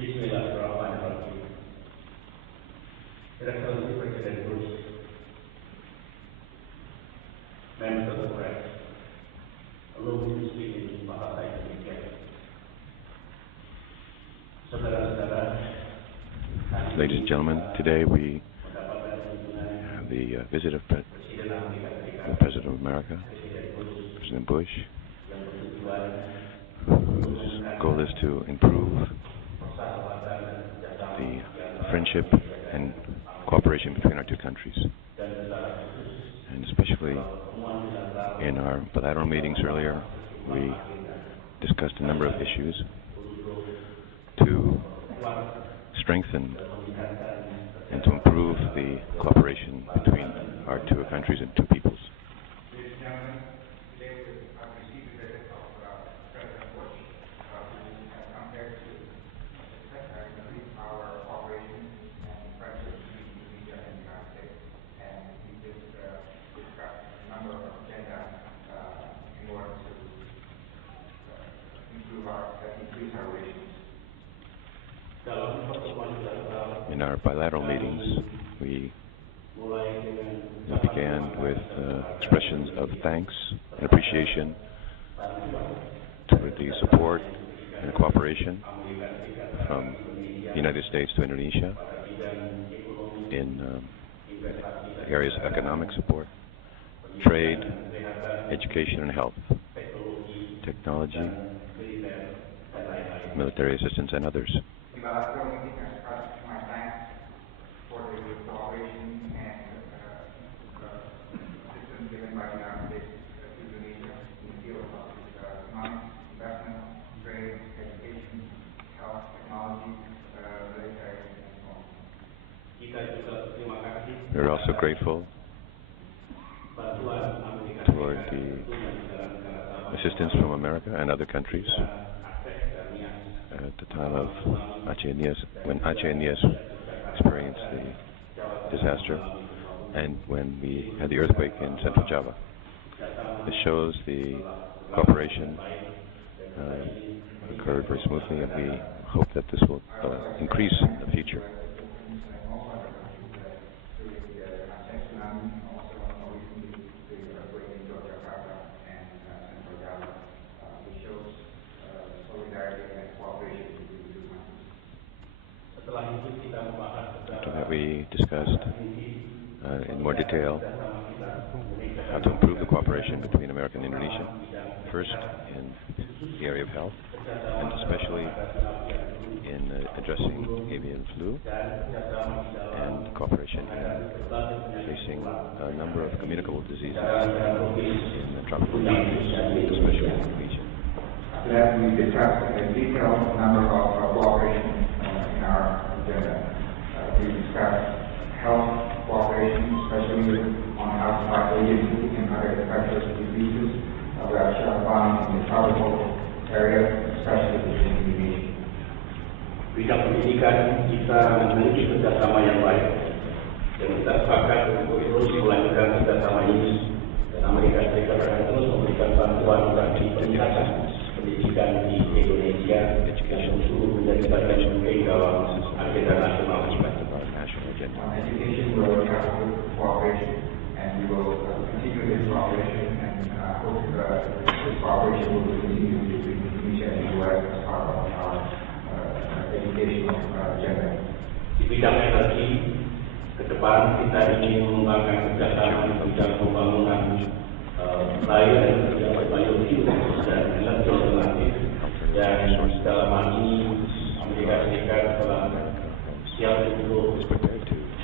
Bismillahirrahmanirrahim. Excellency President Bush, members of the press, allow me to speak in bahasa Indonesia. Saudara-saudara, ladies and gentlemen, today we have the visit of the President of America, President Bush, whose goal is to improve the friendship and cooperation between our two countries. And especially in our bilateral meetings earlier, we discussed a number of issues to strengthen and to improve the cooperation between our two countries and two peoples. In our bilateral meetings, we began with expressions of thanks and appreciation to the support and cooperation from the United States to Indonesia in areas of economic support, trade, education and health, technology, military assistance, and others. We are also grateful toward the assistance from America and other countries at the time of when Aceh and Nias experienced the disaster, and when we had the earthquake in Central Java. This shows the cooperation occurred very smoothly, and we hope that this will increase in the future. After that, we discussed in more detail how to improve the cooperation between America and Indonesia. First, in the area of health, and especially in addressing avian flu and cooperation in facing a number of communicable diseases in the tropical countries, especially in Indonesia. After that, we discussed a detailed number of cooperation in our agenda. We discussed health cooperation, especially on how to fight avian flu and other infectious diseases. We are found in the tropical area, especially in Indonesia. Bidang pendidikan kita memiliki kerjasama yang baik, dan kita sepakat untuk terus melanjutkan kerjasama ini. Dan Amerika Serikat akan terus memberikan bantuan bagi peningkatan pendidikan di Indonesia yang tentu menjadi bagian penting dalam agenda nasional kita. Education will have good cooperation, and we will continue this cooperation, and hope this cooperation will continue between Indonesia and the U.S. as part of our educational agenda. Di bidang energi, ke depan kita ingin mengembangkan kerjasama di bidang pembangunan lain yang berbayofuel dan energi alternatif, dan dalam hal ini Amerika Serikat telah siap untuk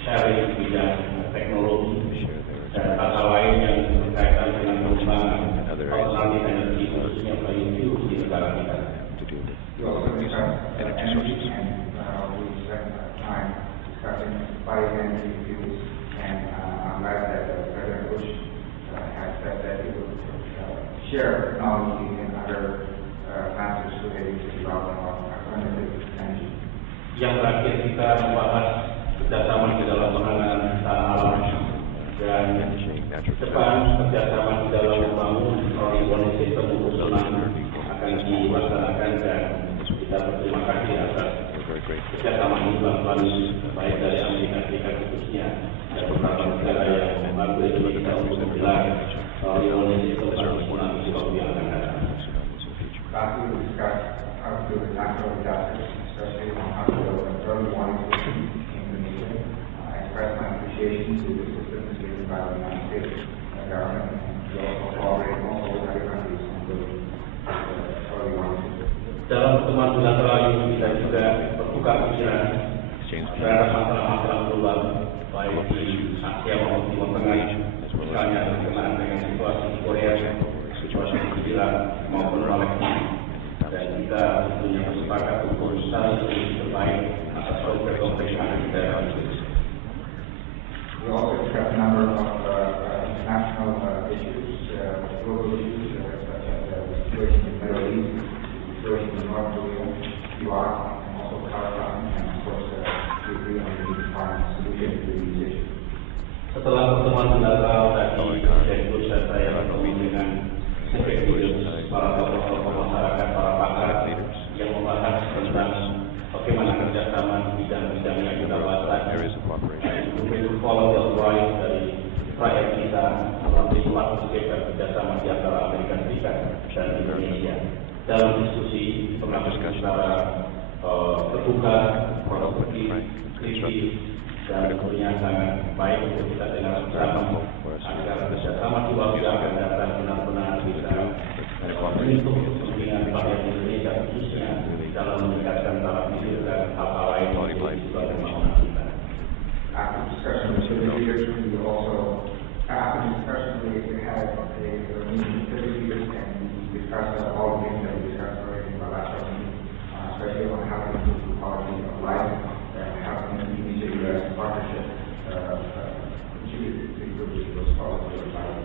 sharing di bidang teknologi dan hal lain yang berkaitan dengan pengembangan alternatif energi khususnya biofuel di negara kita. We also discussed energy, and we spent time discussing bioenergy fuels, and I'm glad that President Bush has said that he will share technology and other matters related to development of alternative energy. Yang terakhir kita membahas kerjasama di dalam penanganan bencana alam, dan depan kerjasama di dalam membangun early sistem untuk tsunami akan dilaksanakan, dan kita berterima kasih atas kerjasama ini bantuan baik dari Amerika Serikat khususnya dan beberapa negara yang membantu Indonesia untuk menggelar Indonesia International Forum yang akan datang. Lastly, we discussed how to do natural justice, especially on how to build an early warning system in Indonesia. I express my appreciation to the assistance given by the United States government, and we also cooperate also with other countries on building early warning system. Dalam pertemuan bilateral ini kita juga bertukar pikiran terhadap masalah-masalah global baik di Asia maupun Timur Tengah, misalnya berkenaan dengan situasi di Korea, situasi di Iran maupun Palestina, dan kita tentunya bersepakat untuk saling terbaik atas progres yang kita lakukan. We also discussed a number of international issues, global issues such as the situation in the Middle East, the situation in North Korea, Iraq, and also Palestine, and of course we agree on the need to find a solution to these issues. Setelah pertemuan bilateral tadi, saya bertemu dengan sekretariat para tokoh-tokoh masyarakat, para pakar yang membahas tentang bagaimana kerjasama di bidang-bidang yang kita bahas tadi. Untuk follow the advice dari rakyat kita melalui suatu kerjasama di antara Amerika Serikat dan Indonesia dalam diskusi pengawasan secara terbuka, produktif, kritis, dan tentunya sangat baik untuk kita dengar bersama agar kerjasama di waktu yang akan datang benar-benar bisa untuk kepentingan rakyat Indonesia khususnya dalam meningkatkan taraf hidup dan hal-hal lain sebagai pembangunan kita. After discussion with the leaders, we also had a meeting with the leaders and we discussed all the things that we discussed already in the last meeting, especially on how to improve the quality of life and how to use the U.S. partnership to improve those quality of life.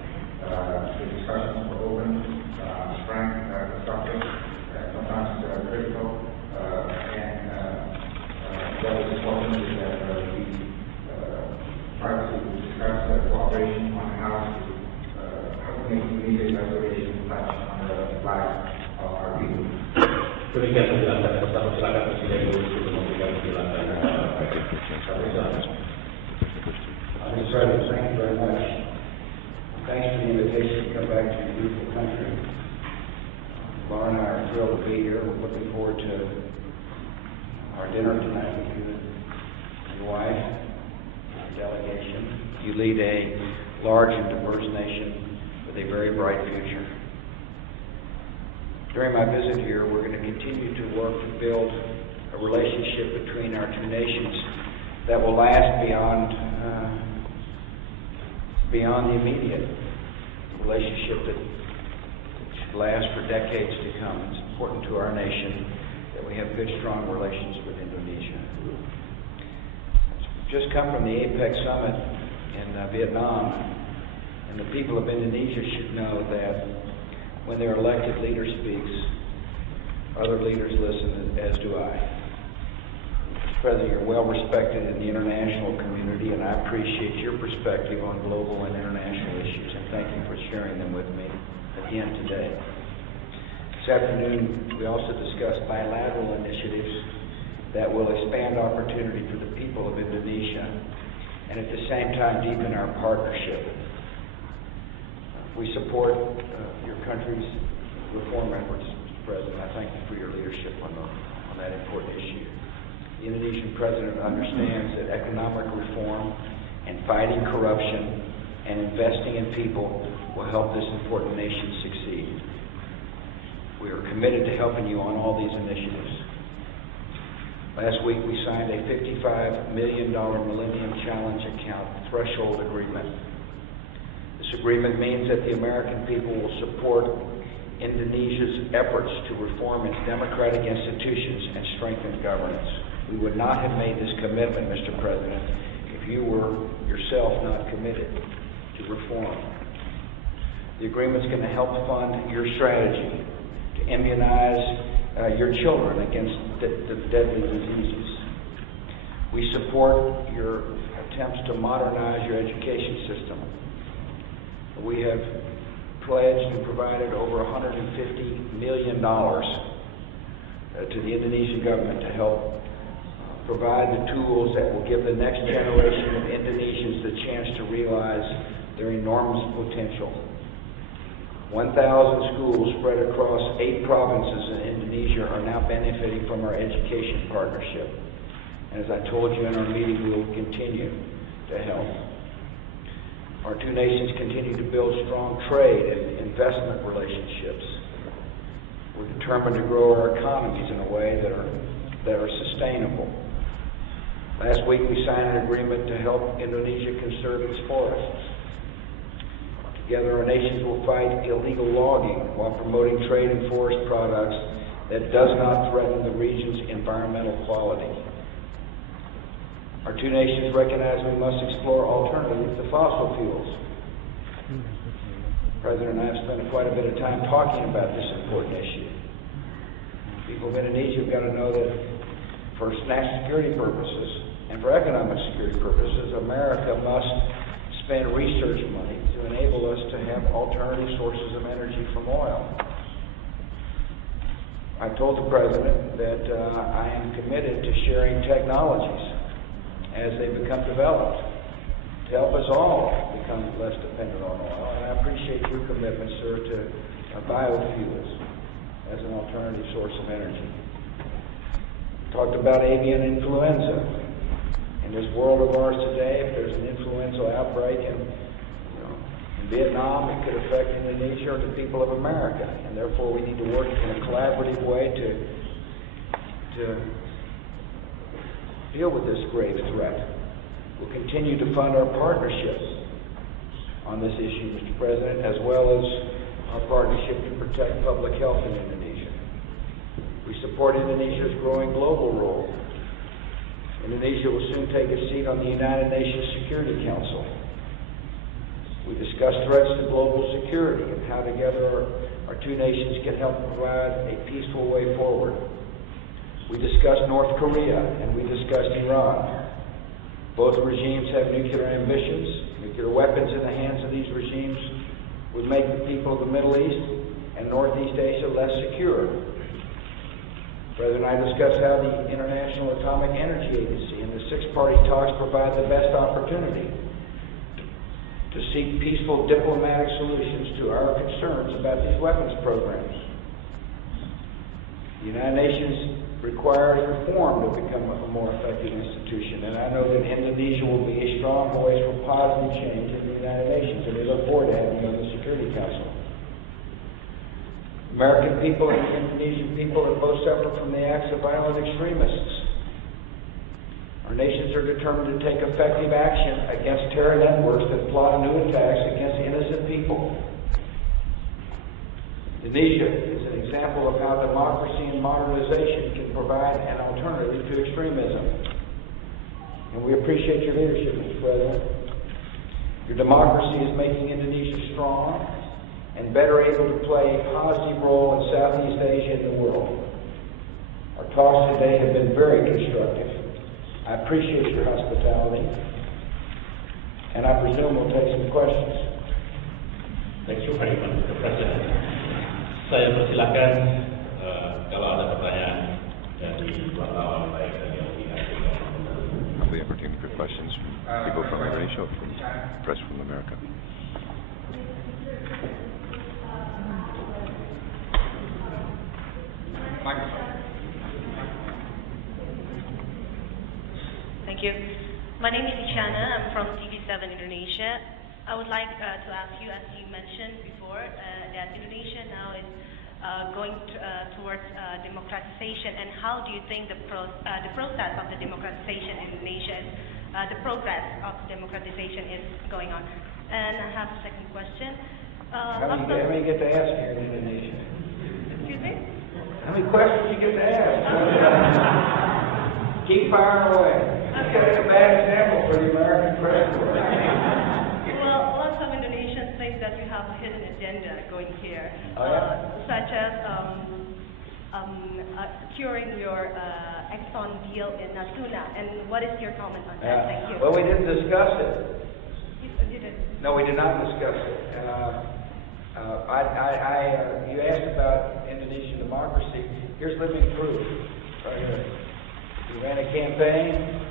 The discussions were open, frank, constructive, sometimes critical, and what was important is that we try to discuss cooperation on how to make immediate restoration touch on the lives of our people. Demikian penjelasan bersama silakan Presiden untuk memberikan penjelasan. Mr. President, thank you very much. Thanks for the invitation to come back to your beautiful country. Laura and I are thrilled to be here. We're looking forward to our dinner tonight with you and your wife, your delegation. You lead a large and diverse nation with a very bright future. During my visit here, we're going to continue to work to build a relationship between our two nations that will last beyond the immediate, relationship that should last for decades to come. It's important to our nation that we have good, strong relations with Indonesia. We've just come from the APEC summit in Vietnam, and the people of Indonesia should know that when their elected leader speaks, other leaders listen, as do I. President, you're well respected in the international community, and I appreciate your perspective on global and international issues, and thank you for sharing them with me again today. This afternoon, we also discussed bilateral initiatives that will expand opportunity for the people of Indonesia, and at the same time deepen our partnership. We support your country's reform efforts, Mr. President. I thank you for your leadership on that important issue. The Indonesian president understands that economic reform and fighting corruption and investing in people will help this important nation succeed. We are committed to helping you on all these initiatives. Last week we signed a $55 million Millennium Challenge Account threshold agreement. This agreement means that the American people will support Indonesia's efforts to reform its democratic institutions and strengthen governance. We would not have made this commitment, Mr. President, if you were yourself not committed to reform. The agreement is going to help fund your strategy to immunize your children against the deadly diseases. We support your attempts to modernize your education system. We have pledged and provided over $150 million to the Indonesian government to help provide the tools that will give the next generation of Indonesians the chance to realize their enormous potential. 1,000 schools spread across 8 provinces in Indonesia are now benefiting from our education partnership. And as I told you in our meeting, we will continue to help. Our two nations continue to build strong trade and investment relationships. We're determined to grow our economies in a way that are sustainable. Last week we signed an agreement to help Indonesia conserve its forests. Together our nations will fight illegal logging while promoting trade in forest products that does not threaten the region's environmental quality. Our two nations recognize we must explore alternatives to fossil fuels. The President and I have spent quite a bit of time talking about this important issue. People of Indonesia have got to know that for national security purposes and for economic security purposes, America must spend research money to enable us to have alternative sources of energy from oil. I told the President that I am committed to sharing technologies as they become developed to help us all become less dependent on oil. And I appreciate your commitment, sir, to biofuels as an alternative source of energy. Talked about avian influenza. In this world of ours today, if there's an influenza outbreak in Vietnam, it could affect Indonesia or the people of America. And therefore, we need to work in a collaborative way to deal with this grave threat. We'll continue to fund our partnerships on this issue, Mr. President, as well as our partnership to protect public health in Indonesia. We support Indonesia's growing global role. Indonesia will soon take a seat on the United Nations Security Council. We discussed threats to global security and how together our two nations can help provide a peaceful way forward. We discussed North Korea and we discussed Iran. Both regimes have nuclear ambitions. Nuclear weapons in the hands of these regimes would make the people of the Middle East and Northeast Asia less secure. The President and I discussed how the International Atomic Energy Agency and the six-party talks provide the best opportunity to seek peaceful diplomatic solutions to our concerns about these weapons programs. The United Nations requires reform to become a more effective institution, and I know that Indonesia will be a strong voice for positive change in the United Nations, and we look forward to having you on the Security Council. American people and Indonesian people have both suffered from the acts of violent extremists. Our nations are determined to take effective action against terror networks that plot new attacks against innocent people. Indonesia is an example of how democracy and modernization can provide an alternative to extremism. And we appreciate your leadership, Mr. President. Your democracy is making Indonesia strong and better able to play a positive role in Southeast Asia and the world. Our talks today have been very constructive. I appreciate your hospitality, and I presume we'll take some questions. Thank you very much, Mr. President. Saya persilakan kalau ada pertanyaan dari wartawan baik dari yang tidak. Have the opportunity for questions from people from Indonesia or from press from America. Thank you. My name is Isyana. I'm from TV7 Indonesia. I would like to ask you, as you mentioned before, that Indonesia now is going towards democratization, and how do you think the process of the democratization in Indonesia is, the progress of democratization is going on? And I have a second question. How many get to ask here in Indonesia? Excuse me? How many questions you get to ask? Keep firing away. That's a bad example for the American press. Well, lots of Indonesians think that you have a hidden agenda going here, such as securing your Exxon deal in Natuna. And what is your comment on that? Thank you. Well, we didn't discuss it. You didn't? No, we did not discuss it. You asked about Indonesian democracy. Here's living proof right here. He ran a campaign.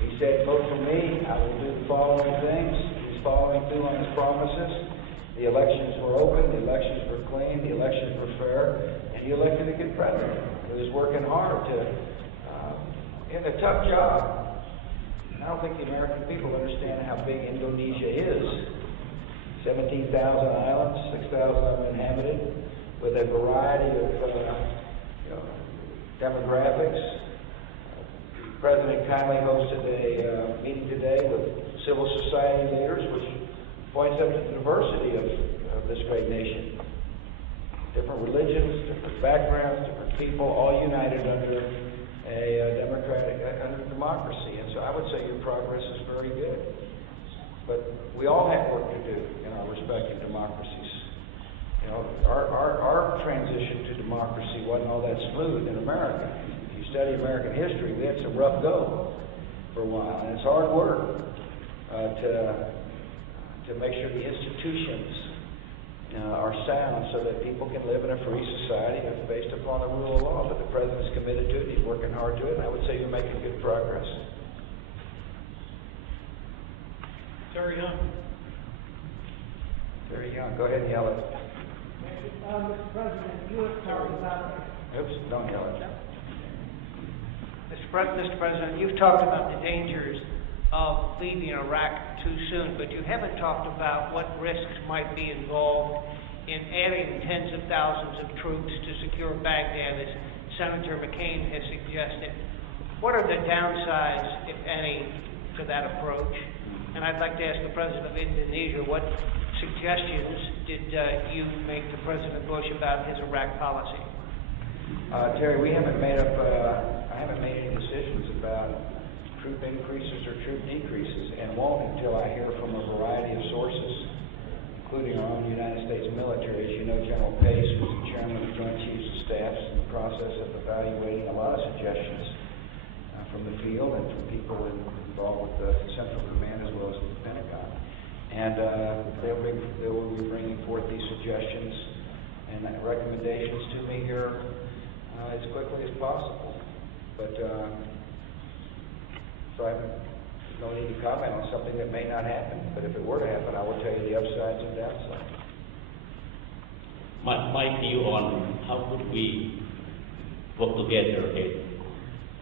He said, vote for me, I will do the following things. He's following through on his promises. The elections were open, the elections were clean, the elections were fair, and he elected a good president who is working hard to, in a tough job. I don't think the American people understand how big Indonesia is. 17,000 islands, 6,000 of them inhabited, with a variety of demographics. The President kindly hosted a meeting today with civil society leaders, which points up to the diversity of this great nation. Different religions, different backgrounds, different people, all united under a under democracy. And so I would say your progress is very good. But we all have work to do in our respective democracies. You know, our transition to democracy wasn't all that smooth in America. If you study American history, we had some rough go for a while, and it's hard work to make sure the institutions are sound so that people can live in a free society based upon the rule of law. But the President's committed to it, he's working hard to it, and I would say you're making good progress. Very young. Very young. Go ahead and yell it. Mr. President, you have talked about... Oops, don't yell it. Mr. President, you've talked about the dangers of leaving Iraq too soon, but you haven't talked about what risks might be involved in adding tens of thousands of troops to secure Baghdad, as Senator McCain has suggested. What are the downsides, if any, to that approach? And I'd like to ask the President of Indonesia, what suggestions did you make to President Bush about his Iraq policy? Terry, we haven't made up, I haven't made any decisions about troop increases or troop decreases, and won't until I hear from a variety of sources, including our own United States military. As you know, General Pace, who's the chairman of the Joint Chiefs of Staff, is in the process of evaluating a lot of suggestions from the field and from people involved with the Central Command as well as the Pentagon. And they will be bringing forth these suggestions and recommendations to me here as quickly as possible. But so I have no need to comment on something that may not happen. But if it were to happen, I will tell you the upsides and downsides. My view on how could we work together in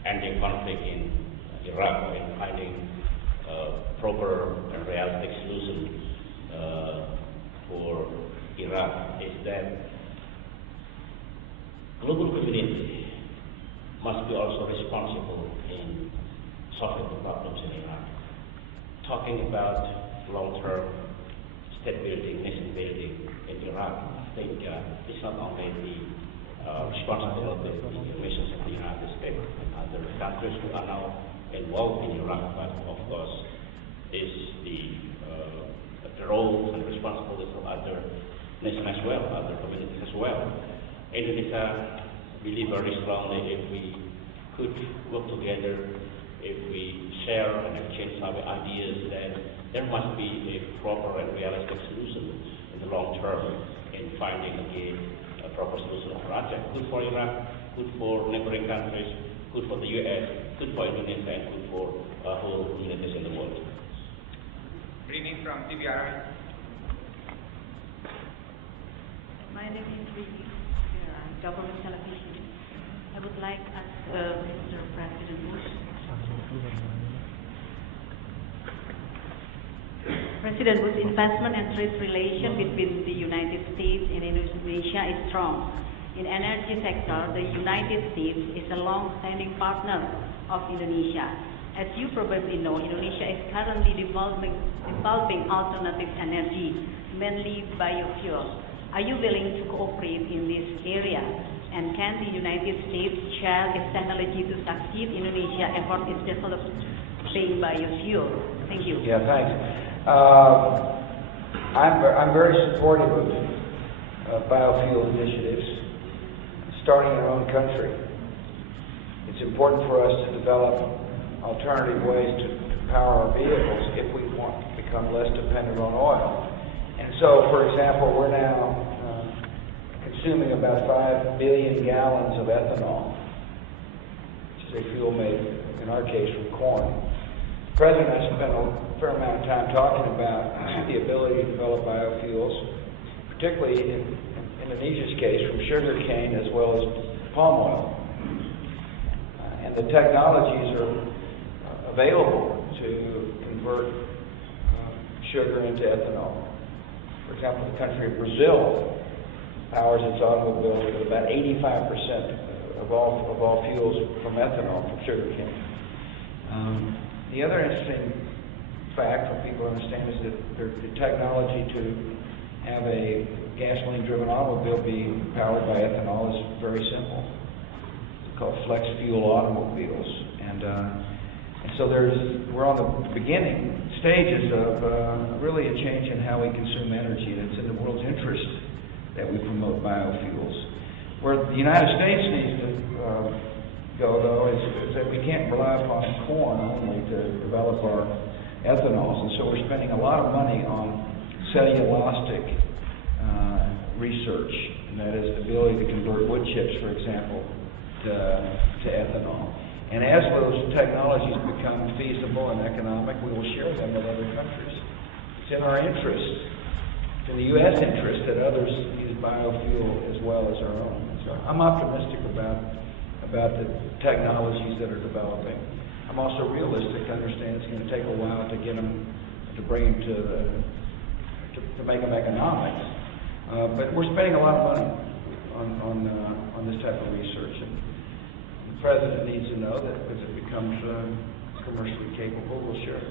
ending conflict in Iraq and finding proper and realistic solution for Iraq is that global community must be also responsible in solving the problems in Iraq. Talking about long-term state building, nation building in Iraq, I think it's not only the responsibility of the missions of the United States and other countries who are now involved in Iraq, but of course is the role and responsibility of other nations as well, other communities as well. Indonesia believe very strongly if we could work together, if we share and exchange our ideas, then there must be a proper and realistic solution in the long term in finding again a proper solution of project. Good for Iraq, good for neighboring countries, good for the U.S., good for Indonesia, and good for whole communities in the world. Good evening from TVRI. My name is Vicky, Government Television. I would like to ask Mr. President Bush. President Bush's investment and trade relation between the United States and Indonesia is strong. In energy sector, the United States is a long-standing partner of Indonesia. As you probably know, Indonesia is currently developing alternative energy, mainly biofuels. Are you willing to cooperate in this area? And can the United States share its technology to succeed Indonesia effort in developing biofuel? Thank you. Yeah, thanks. I'm very supportive of biofuel initiatives, starting in our own country. It's important for us to develop alternative ways to power our vehicles if we want to become less dependent on oil. And so, for example, we're now consuming about 5 billion gallons of ethanol, which is a fuel made in our case from corn. The President and I spent a fair amount of time talking about the ability to develop biofuels, particularly in Indonesia's case from sugar cane as well as palm oil. And the technologies are available to convert sugar into ethanol. For example, the country of Brazil powers its automobiles with about 85% of all fuels from ethanol, from sugar cane. The other interesting fact for people to understand is that the technology to have a gasoline-driven automobile be powered by ethanol is very simple. It's called flex fuel automobiles, and so we're on the beginning stages of really a change in how we consume energy, and it's in the world's interest that we promote biofuels. Where the United States needs to go, though, is that we can't rely upon corn only to develop our ethanols, and so we're spending a lot of money on cellulosic research, and that is the ability to convert wood chips, for example, to ethanol. And as those technologies become feasible and economic, we will share them with other countries. It's in our interest, in the U.S. interest, that others use biofuel as well as our own. So I'm optimistic about the technologies that are developing. I'm also realistic to understand it's going to take a while to get them, to bring them to make them economic. But we're spending a lot of money on this type of research. And the President needs to know that as it becomes commercially capable, we'll share it.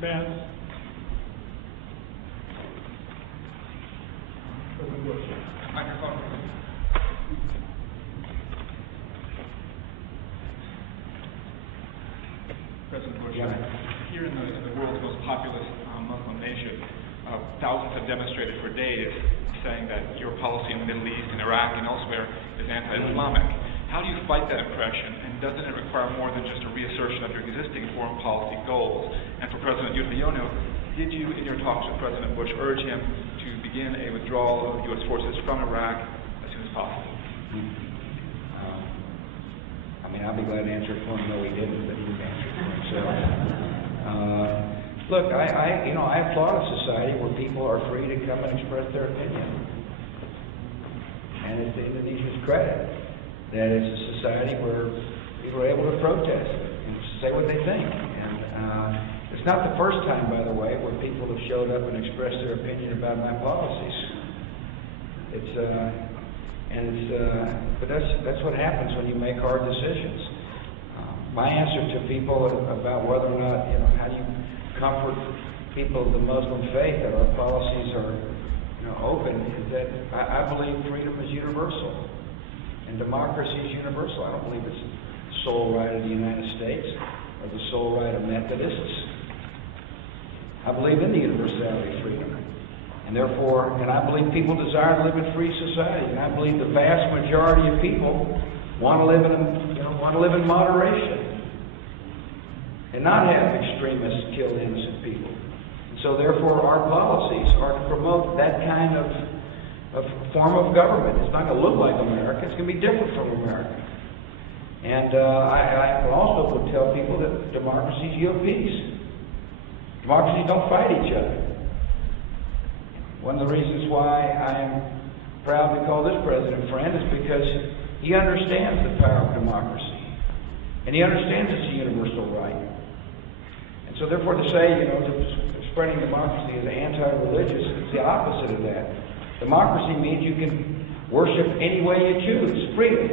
Ben? Microphone. President Bush, here in the world's most populous Muslim nation, thousands have demonstrated for days saying that your policy in the Middle East and Iraq and elsewhere is anti-Islamic. How do you fight that impression, and doesn't it require more than just a reassertion of your existing foreign policy goals? And for President Yudhoyono, did you, in your talks with President Bush, urge him to begin a withdrawal of U.S. forces from Iraq as soon as possible? I mean, I'll be glad to answer it for him. No, he didn't, but he was answering for himself. Look, I applaud a society where people are free to come and express their opinion. And it's to Indonesia's credit that it's a society where people are able to protest and say what they think. And it's not the first time, by the way, where people have showed up and expressed their opinion about my policies. But that's what happens when you make hard decisions. My answer to people about whether or not, how do you comfort people of the Muslim faith that our policies are, open, is that I believe freedom is universal and democracy is universal. I don't believe it's the sole right of the United States or the sole right of Methodists. I believe in the universality of freedom. And I believe people desire to live in free society, and I believe the vast majority of people want to live in moderation and not have extremists kill innocent people. And so, therefore, our policies are to promote that kind of form of government. It's not going to look like America; it's going to be different from America. And I also would tell people that democracies yield peace. Democracies don't fight each other. One of the reasons why I am proud to call this president friend is because he understands the power of democracy. And he understands it's a universal right. And so therefore to say, spreading democracy is anti-religious, it's the opposite of that. Democracy means you can worship any way you choose, freely.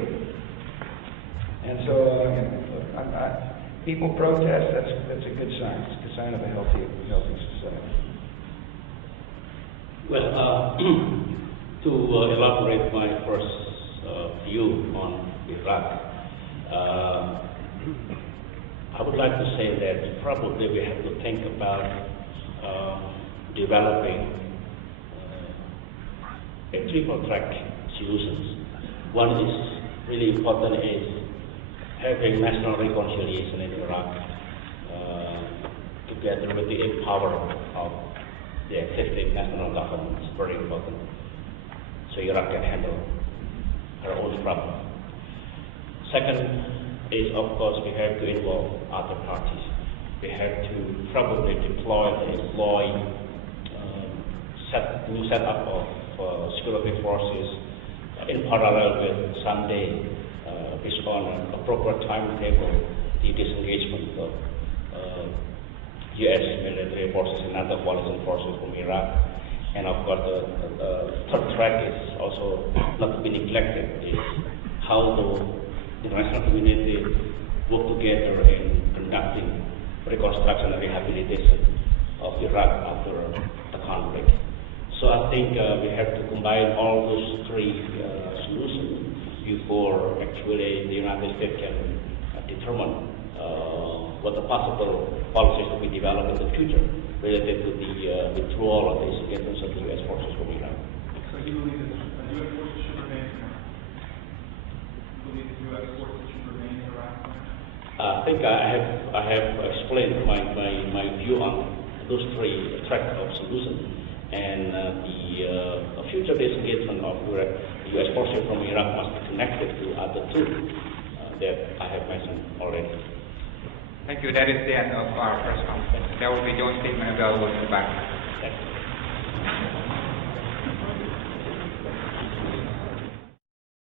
And so people protest, that's a good sign. It's a sign of a healthy society. Well, to elaborate my first view on Iraq, I would like to say that probably we have to think about developing a triple-track solutions. One is really important is having national reconciliation in Iraq together with the empowerment of the existing national government is very important. So Iraq can handle her own problem. Second is, of course, we have to involve other parties. We have to probably deploy the new setup of security forces in parallel with Sunday, based on a proper timetable, the disengagement of U.S. military forces and other coalition forces from Iraq. And of course, the third track is also not to be neglected, is how the international community work together in conducting reconstruction and rehabilitation of Iraq after the conflict. So I think we have to combine all those three solutions before actually the United States can determine what the possible policies to be developed in the future related to the withdrawal of the disengagement of the U.S. forces from Iraq. So you believe that the U.S. forces should remain in Iraq? You believe that U.S. forces should remain in Iraq? I think I have explained my view on those three tracks of solutions, and the future disengagement of the U.S. forces from Iraq must be connected to other two that I have mentioned already. Thank you. That is the end of our press conference. There will be joint statement available in the back. Thank you.